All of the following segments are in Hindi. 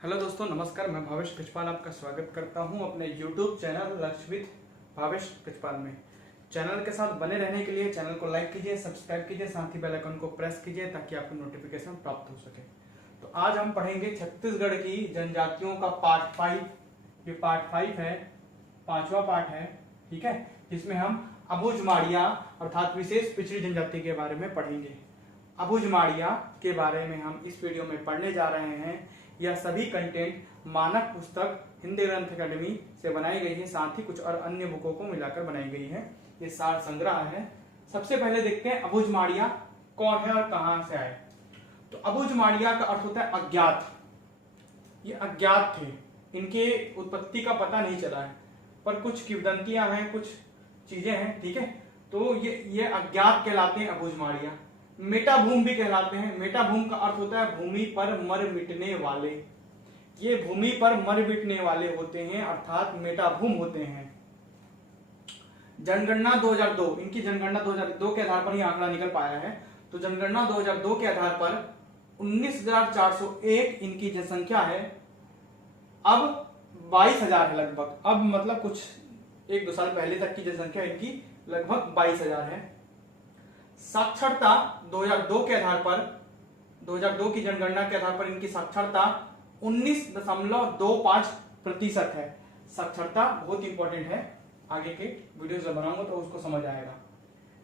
हेलो दोस्तों, नमस्कार। मैं भावेश कचपाल आपका स्वागत करता हूं अपने YouTube चैनल लक्ष्यविद भावेश कचपाल में। चैनल के साथ बने रहने के लिए चैनल को लाइक कीजिए, सब्सक्राइब कीजिए, साथ ही बेल आइकन को प्रेस कीजिए ताकि आपको नोटिफिकेशन प्राप्त हो सके। तो आज हम पढ़ेंगे छत्तीसगढ़ की जनजातियों का पार्ट 5। ये पार्ट 5 है, 5वां पार्ट है, ठीक है, जिसमें हम अबुझमाड़िया अर्थात विशेष पिछड़ी जनजाति के बारे में पढ़ेंगे। अबुझमाड़िया के बारे में हम इस वीडियो में पढ़ने जा रहे हैं। यह सभी कंटेंट मानक पुस्तक हिंदी ग्रंथ अकेडमी से बनाई गई है, साथ ही कुछ और अन्य बुकों को मिलाकर बनाई गई है। ये सार संग्रह है। सबसे पहले देखते हैं अबुझमाड़िया कौन है और कहां से आए। तो अबुझमाड़िया का अर्थ होता है अज्ञात। ये अज्ञात थे, इनके उत्पत्ति का पता नहीं चला है, पर कुछ किंवदंतियां हैं, कुछ चीजें हैं, ठीक है। तो ये अज्ञात कहलाते हैं अबुझमाड़िया। मेटाभूम भी कहलाते हैं। मेटाभूम का अर्थ होता है भूमि पर मर मिटने वाले। ये भूमि पर मर मिटने वाले होते हैं, अर्थात मेटाभूम होते हैं। जनगणना 2002, इनकी जनगणना 2002 के आधार पर ही आंकड़ा निकल पाया है। तो जनगणना 2002 के आधार पर 19,401 इनकी जनसंख्या है। अब 22,000 है लगभग। अब मतलब कुछ 1-2 साल पहले तक की जनसंख्या इनकी लगभग 22,000 है। साक्षरता 2002 के आधार पर, 2002 की जनगणना के आधार पर इनकी साक्षरता 19.25% है। साक्षरता बहुत इंपॉर्टेंट है, आगे के वीडियोस जब बनाऊंगा तो उसको समझ आएगा।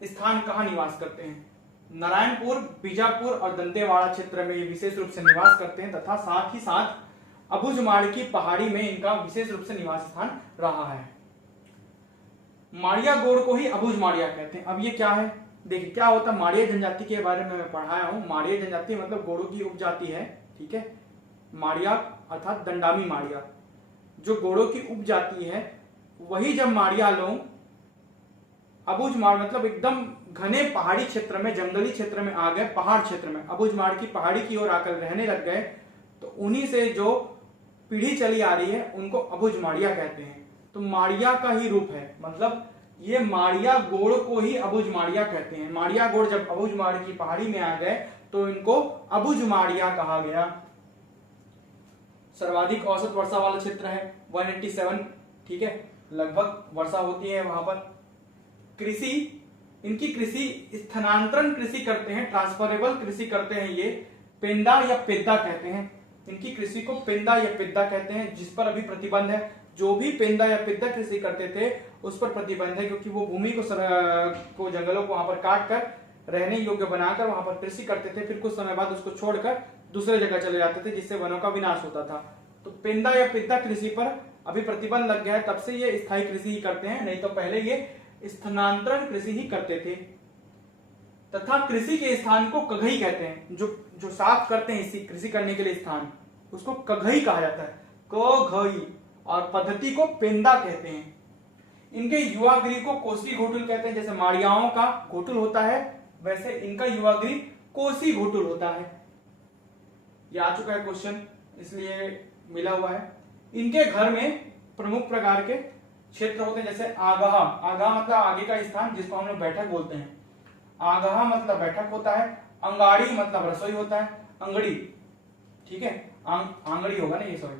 स्थान कहाँ निवास करते हैं? नारायणपुर, बीजापुर और दंतेवाड़ा क्षेत्र में ये विशेष रूप से निवास करते हैं, तथा साथ ही साथ अबुझमाड़ की पहाड़ी में इनका विशेष रूप से निवास स्थान रहा है। माड़िया गोड़ को ही अबुझमाड़िया कहते हैं। अब ये क्या है, देखिए क्या होता है। माड़िया जनजाति के बारे में मैं पढ़ाया हूं। माड़िया जनजाति मतलब गोड़ों की उपजाति है, ठीक है। माड़िया अर्थात दंडामी माड़िया, जो गोड़ों की उपजाति है, वही जब माड़िया लोग अबुझमाड़ मतलब एकदम घने पहाड़ी क्षेत्र में, जंगली क्षेत्र में आ गए, पहाड़ क्षेत्र में अबुझमाड़ की पहाड़ी की ओर आकर रहने लग गए, तो उन्हीं से जो पीढ़ी चली आ रही है उनको अबुझमाड़िया कहते हैं। तो माड़िया का ही रूप है, मतलब ये माड़िया गोड़ को ही अबुझमाड़िया कहते हैं। माड़िया गोड़ जब अबुझमाड़ की पहाड़ी में आ गए तो इनको अबुझमाड़िया कहा गया। सर्वाधिक औसत वर्षा वाला क्षेत्र है 187, ठीक है, लगभग वर्षा होती है वहां पर। कृषि, इनकी कृषि स्थानांतरण कृषि करते हैं, ट्रांसफरेबल कृषि करते हैं। ये पेंदा या पेद्दा कहते हैं। इनकी कृषि को पेंदा या पेद्दा कहते हैं, जिस पर अभी प्रतिबंध है। जो भी पेंदा या पेद्दा कृषि करते थे उस पर प्रतिबंध है, क्योंकि वो भूमि को जंगलों को वहां पर काट कर रहने योग्य बनाकर वहां पर कृषि करते थे, फिर कुछ समय बाद उसको छोड़कर दूसरे जगह चले जाते थे, जिससे वनों का विनाश होता था। तो पेंदा या पेद्दा कृषि पर अभी प्रतिबंध लग गया है, तब से ये स्थायी कृषि ही करते हैं, नहीं तो पहले ये स्थानांतरण कृषि ही करते थे। तथा कृषि के स्थान को कघई कहते हैं। जो साफ करते हैं इसी कृषि करने के लिए स्थान, उसको कघई कहा जाता है, कघई। और पद्धति को पेंदा कहते हैं। इनके युवा गृह को कोसी घोटुल कहते हैं। जैसे माड़ियाओं का घोटुल होता है, वैसे इनका युवा गृह कोसी घोटुल होता है। ये आ चुका है क्वेश्चन, इसलिए मिला हुआ है। इनके घर में प्रमुख प्रकार के क्षेत्र होते हैं, जैसे आगाह। आगाह मतलब आगे का स्थान, जिसको हम लोग बैठक बोलते हैं। आगाह मतलब बैठक होता है। अंगाड़ी मतलब रसोई होता है। अंगड़ी, ठीक है, आंगड़ी होगा ना ये, सॉरी,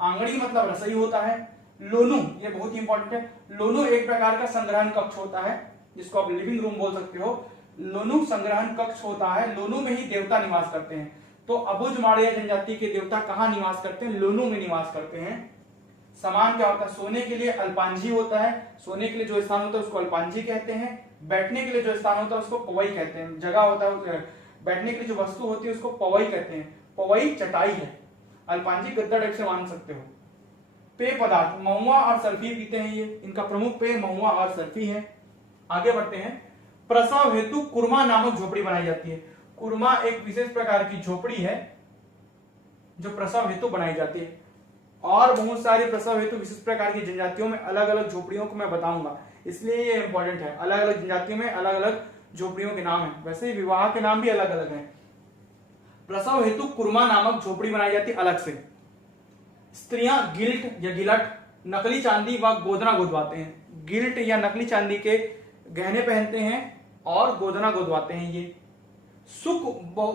आंगड़ी मतलब रसोई होता है। लोनू, ये बहुत इंपॉर्टेंट है। लोनू एक प्रकार का संग्रहण कक्ष होता है, जिसको आप लिविंग रूम बोल सकते हो। लोनू संग्रहण कक्ष होता है। लोनू में ही देवता निवास करते हैं। तो अबुझमाड़िया जनजाति के देवता कहाँ निवास करते हैं? लोनू में निवास करते हैं। समान क्या होता है? सोने के लिए अल्पांजी होता है। सोने के लिए जो स्थान होता है उसको अल्पांजी कहते हैं। बैठने के लिए जो स्थान होता है उसको पवई कहते हैं। जगह होता है, बैठने के लिए जो वस्तु होती है उसको पवई कहते हैं। पवई चटाई है, अल्पांजी गद्दा टाइप से मान सकते हो। पेय पदार्थ, महुआ और सर्फी पीते हैं ये। इनका प्रमुख पेय महुआ और सर्फी है। आगे बढ़ते हैं। प्रसव हेतु कुरमा नामक झोपड़ी बनाई जाती है। कुरमा एक विशेष प्रकार की झोपड़ी है जो प्रसव हेतु बनाई जाती है। और बहुत सारी प्रसव हेतु विशेष प्रकार की जनजातियों में अलग अलग झोपड़ियों को मैं बताऊंगा, इसलिए ये इंपॉर्टेंट है। अलग अलग जनजातियों में अलग अलग झोपड़ियों के नाम है। वैसे विवाह के नाम भी अलग अलग हैं। प्रसव हेतु कुरमा नामक झोपड़ी बनाई जाती है अलग से। स्त्रियां गिल्ट या गिलट, नकली चांदी व गोदना गुदवाते हैं। गिल्ट या नकली चांदी के गहने पहनते हैं और गोदना गुदवाते हैं। ये सुख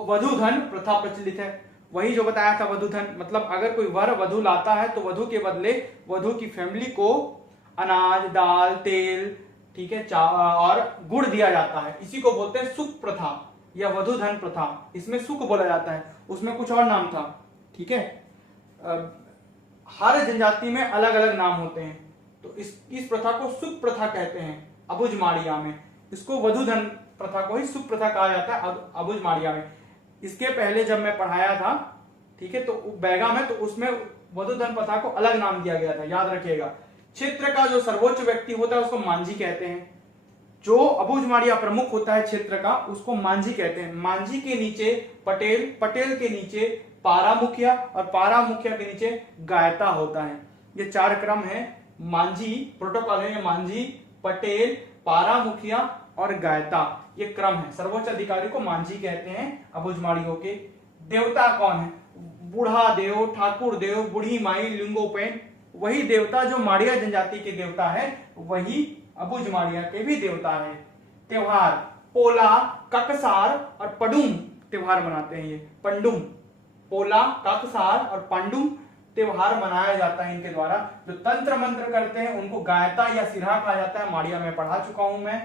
वधु धन प्रथा प्रचलित है। वही जो बताया था वधूधन, मतलब अगर कोई वर वधू लाता है तो वधू के बदले वधू की फैमिली को अनाज, दाल, तेल, ठीक है, और गुड़ दिया जाता है। इसी को बोलते हैं सुख प्रथा या वधूधन प्रथा। इसमें सुख बोला जाता है, उसमें कुछ और नाम था, ठीक है। हर जनजाति में अलग अलग नाम होते हैं, तो इस प्रथा को सुख प्रथा कहते हैं अबुझमाड़िया में। इसको वधूधन प्रथा को ही सुख प्रथा कहा जाता है अबुझमाड़िया में। इसके पहले जब मैं पढ़ाया था, ठीक है, तो बैगा में, तो उसमें वधूधन प्रथा को अलग नाम दिया गया था, याद रखिएगा। क्षेत्र का जो सर्वोच्च व्यक्ति होता है उसको मांझी कहते हैं। जो अबुझमाड़िया प्रमुख होता है क्षेत्र का उसको मांझी कहते हैं। मांझी के नीचे पटेल, पटेल के नीचे पारा मुखिया और पारा मुखिया के नीचे गायता होता है। ये 4 क्रम है, मांझी प्रोटोकॉल है, मांझी, पटेल, पारा मुखिया और गायता, ये क्रम है। सर्वोच्च अधिकारी को मांझी कहते हैं अबुझमाड़ियों के। देवता कौन है? बूढ़ा देव, ठाकुर देव, बूढ़ी माई, लिंगोपैन, वही देवता जो माड़िया जनजाति के देवता है वही अबुझमाड़िया के भी देवता है। त्योहार पोला, ककसार और पडुम त्योहार मनाते हैं। ये पंडुम, पोला, ककसार और पंडुम त्योहार मनाया जाता है इनके द्वारा। जो तंत्र मंत्र करते हैं उनको गायता या सिरहा कहा जाता है। माड़िया में पढ़ा चुका हूं मैं।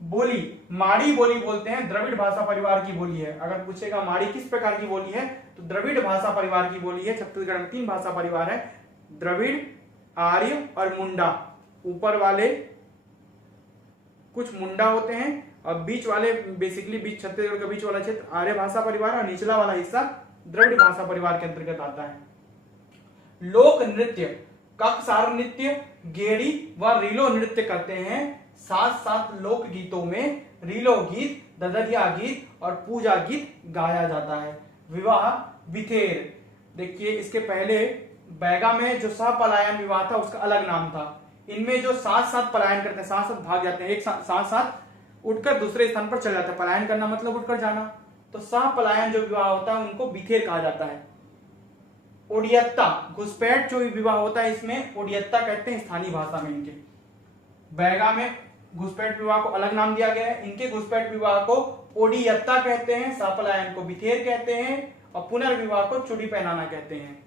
बोली, माड़ी बोली बोलते हैं, द्रविड़ भाषा परिवार की बोली है। अगर पूछेगा माड़ी किस प्रकार की बोली है तो द्रविड़ भाषा परिवार की बोली है। छत्तीसगढ़ में 3 भाषा परिवार है, द्रविड़, आर्य और मुंडा। ऊपर वाले कुछ मुंडा होते हैं और बीच वाले, बेसिकली बीच, छत्तीसगढ़ का बीच वाला क्षेत्र आर्य भाषा परिवार और निचला वाला हिस्सा द्रविड़ भाषा परिवार के अंतर्गत आता है। लोक नृत्य, ककसार नृत्य, गेड़ी व रीलो नृत्य करते हैं। साथ साथ लोक गीतों में रीलो गीत, ददरिया गीत और पूजा गीत गाया जाता है। विवाह बिथेर, देखिए इसके पहले बैगा में जो सहपलायन विवाह था उसका अलग नाम था। इनमें जो साथ साथ पलायन करते हैं, साथ साथ भाग जाते हैं, एक साथ साथ उठकर दूसरे स्थान पर चले जाते हैं। पलायन करना मतलब उठकर जाना, तो सहपलायन जो विवाह होता है उनको बिथेर कहा जाता है। ओडियत्ता, घुसपैठ जो विवाह होता है इसमें ओडियत्ता कहते हैं स्थानीय भाषा में इनके। बैगा में घुसपैठ विवाह को अलग नाम दिया गया है, इनके घुसपैठ विवाह को ओडियत्ता कहते हैं, सहपलायन को बिथेर कहते हैं और पुनर्विवाह को चूड़ी पहनाना कहते हैं।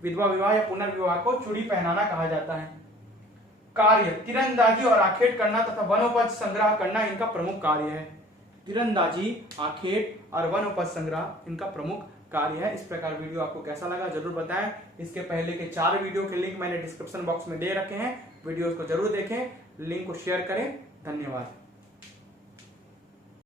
विधवा विवाह या पुनर्विवाह को चूड़ी पहनाना कहा जाता है। कार्य, तीरंदाजी और आखेट करना तथा वनोपज संग्रह करना इनका प्रमुख कार्य है। तीरंदाजी, आखेट और वनोपज संग्रह इनका प्रमुख कार्य है। इस प्रकार वीडियो आपको कैसा लगा जरूर बताएं। इसके पहले के 4 वीडियो के लिंक मैंने डिस्क्रिप्शन बॉक्स में दे रखे हैं, वीडियोस को जरूर देखें, लिंक को शेयर करें। धन्यवाद।